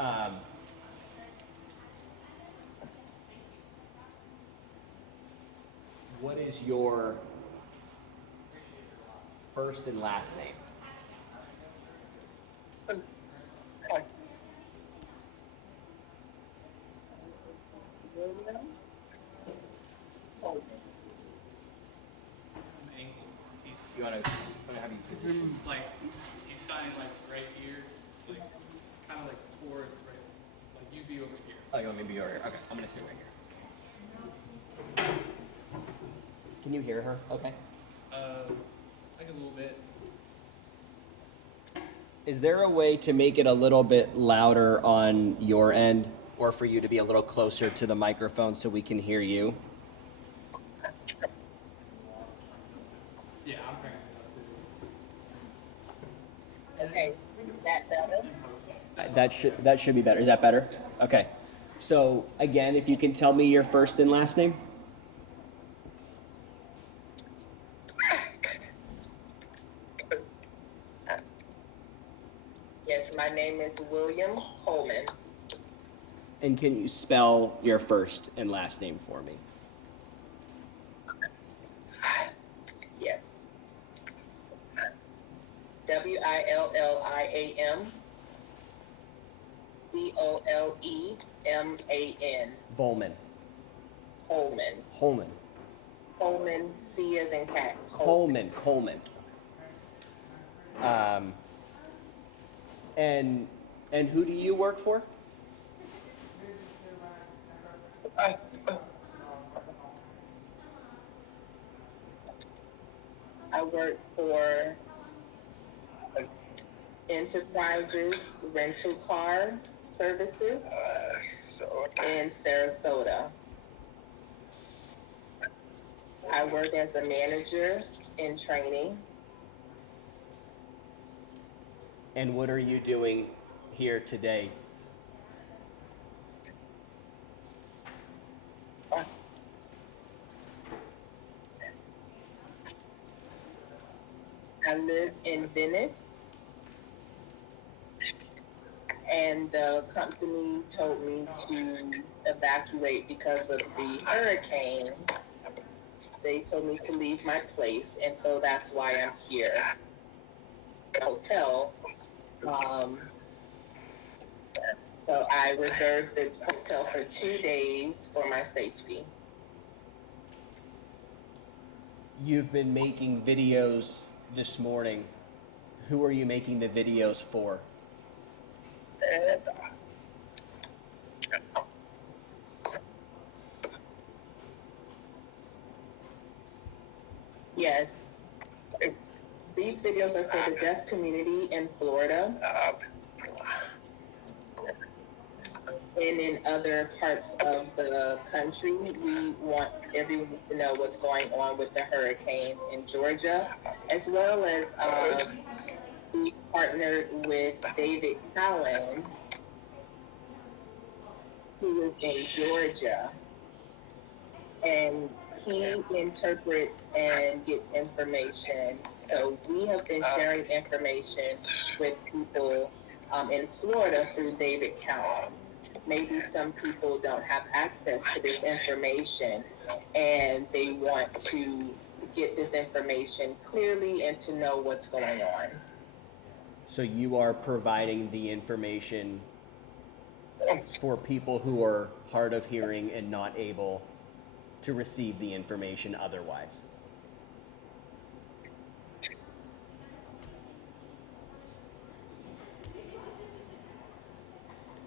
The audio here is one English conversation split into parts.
Um, what is your first and last name? William Holman. Ankle. He's You want to have you position? like he's signing like right here, like kind of like towards right, like you be over here. Oh, you want me to be over here? Okay, I'm gonna sit right here. Can you hear her? Okay. Like a little bit. Is there a way to make it a little bit louder on your end, or for you to be a little closer to the microphone so we can hear you? Yeah, I'm cranking it up too. Okay, is that better? That should be better. Is that better? Okay. So again, if you can tell me your first and last name. Yes, my name is William Holman. And can you spell your first and last name for me? Yes. William Boleman. Volman. Holman. Holman. Holman, C as in cat. Coleman. And who do you work for? I work for Enterprises Rental Car Services in Sarasota. I work as a manager in training. And what are you doing here today? I live in Venice, and the company told me to evacuate because of the hurricane. They told me to leave my place, and so that's why I'm here. Hotel. So I reserved the hotel for 2 days for my safety. You've been making videos this morning. Who are you making the videos for? Yes. These videos are for the deaf community in Florida and in other parts of the country. We want everyone to know what's going on with the hurricanes in Georgia, as well as we partnered with David Cowan, who is in Georgia, and he interprets and gets information. So we have been sharing information with people in Florida through David Cowan. Maybe some people don't have access to this information, and they want to get this information clearly and to know what's going on. So you are providing the information for people who are hard of hearing and not able to receive the information otherwise.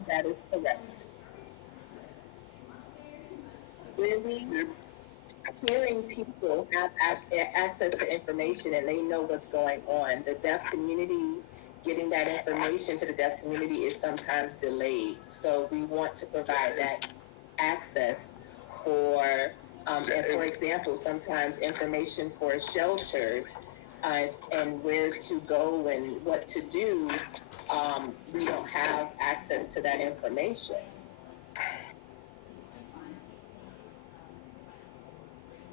That is correct. Really, hearing people have access to information and they know what's going on. The deaf community, getting that information to the deaf community is sometimes delayed. So we want to provide that access for, and for example, sometimes information for shelters and where to go and what to do. We don't have access to that information.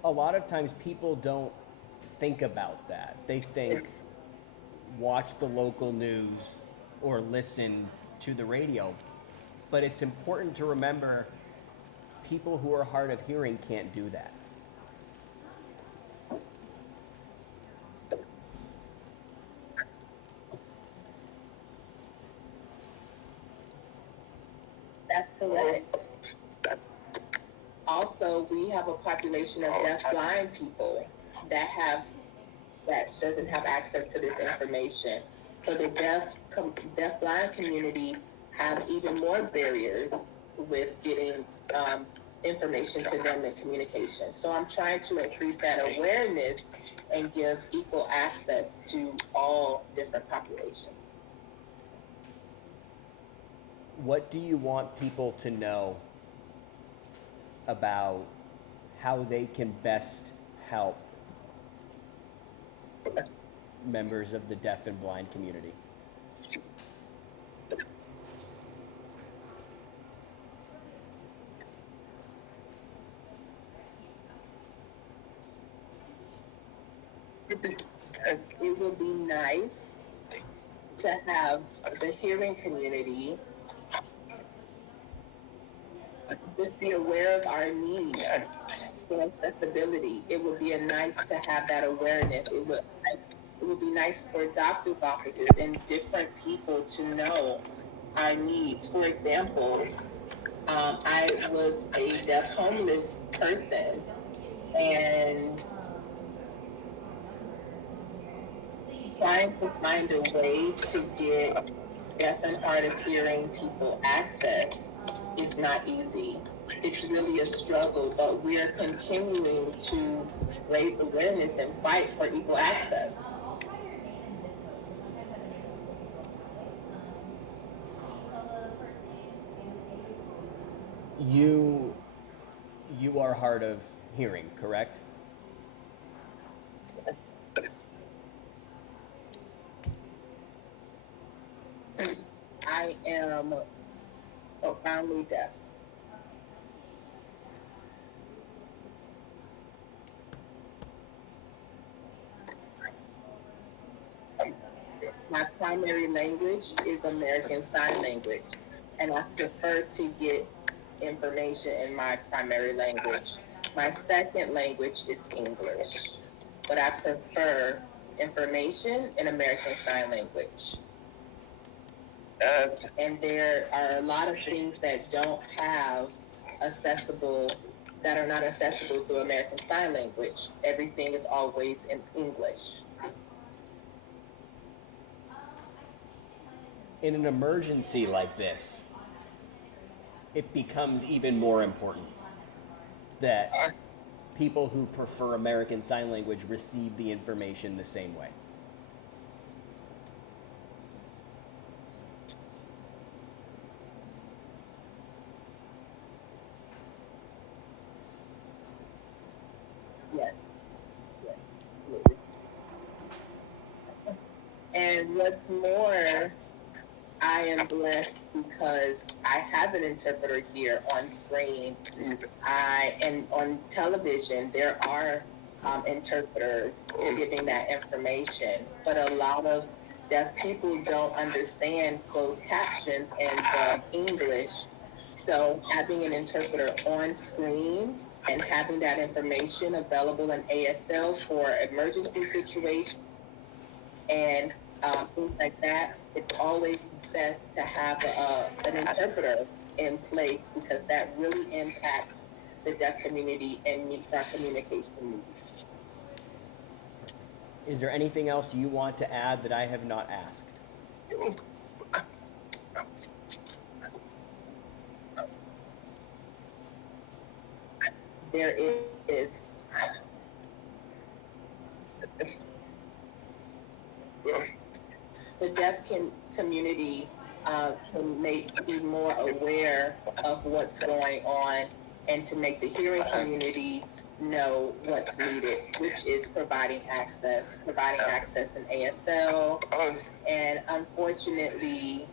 A lot of times people don't think about that. They think watch the local news or listen to the radio. But it's important to remember people who are hard of hearing can't do that. That's correct. Also, we have a population of deaf-blind people that doesn't have access to this information. So the deaf-blind community have even more barriers with getting information to them in communication. So I'm trying to increase that awareness and give equal access to all different populations. What do you want people to know about how they can best help members of the deaf and blind community? It would be nice to have the hearing community just be aware of our needs for accessibility. It would be nice to have that awareness. It would be nice for doctors' offices and different people to know our needs. For example, I was a deaf homeless person, and trying to find a way to get deaf and hard of hearing people access is not easy. It's really a struggle, but we are continuing to raise awareness and fight for equal access. You are hard of hearing, correct? I am profoundly deaf. My primary language is American Sign Language, and I prefer to get information in my primary language. My second language is English, but I prefer information in American Sign Language. And there are a lot of things that don't have that are not accessible through American Sign Language. Everything is always in English. In an emergency like this, it becomes even more important that people who prefer American Sign Language receive the information the same way. Yes. Yes. Absolutely. And what's more, I am blessed because I have an interpreter here on screen. And on television, there are interpreters giving that information, but a lot of deaf people don't understand closed captions and the English. So having an interpreter on screen and having that information available in ASL for emergency situations and things like that, it's always best to have an interpreter in place because that really impacts the deaf community and meets our communication needs. Is there anything else you want to add that I have not asked? There is the deaf community can be more aware of what's going on and to make the hearing community know what's needed, which is providing access in ASL. And unfortunately,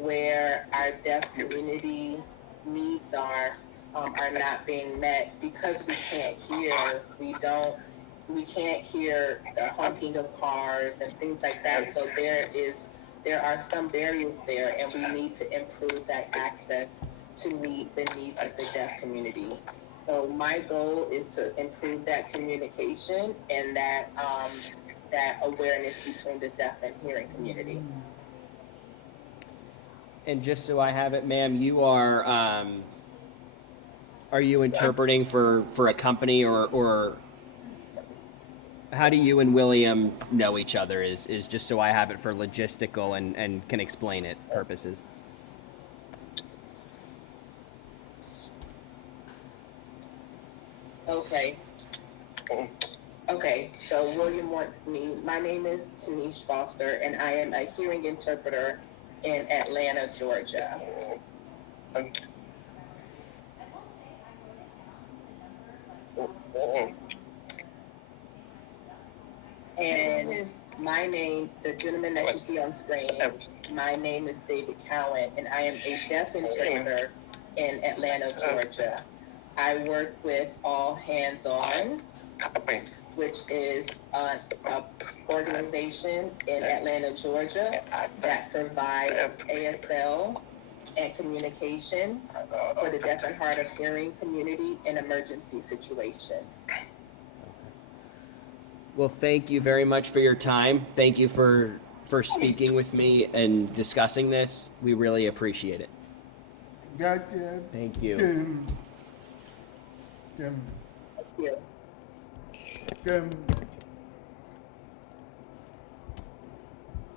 where our deaf community needs are not being met because we can't hear. We can't hear the honking of cars and things like that. So there are some barriers there, and we need to improve that access to meet the needs of the deaf community. So my goal is to improve that communication and that that awareness between the deaf and hearing community. And just so I have it, ma'am, you are you interpreting for a company, or how do you and William know each other? Is just so I have it for logistical and can explain it purposes. Okay. Okay, so William wants me. My name is Tanish Foster, and I am a hearing interpreter in Atlanta, Georgia. And my name, the gentleman that you see on screen, my name is David Cowan, and I am a deaf interpreter in Atlanta, Georgia. I work with All Hands On, which is an organization in Atlanta, Georgia that provides ASL and communication for the deaf and hard of hearing community in emergency situations. Well, thank you very much for your time. Thank you for speaking with me and discussing this. We really appreciate it. Thank you. Thank you.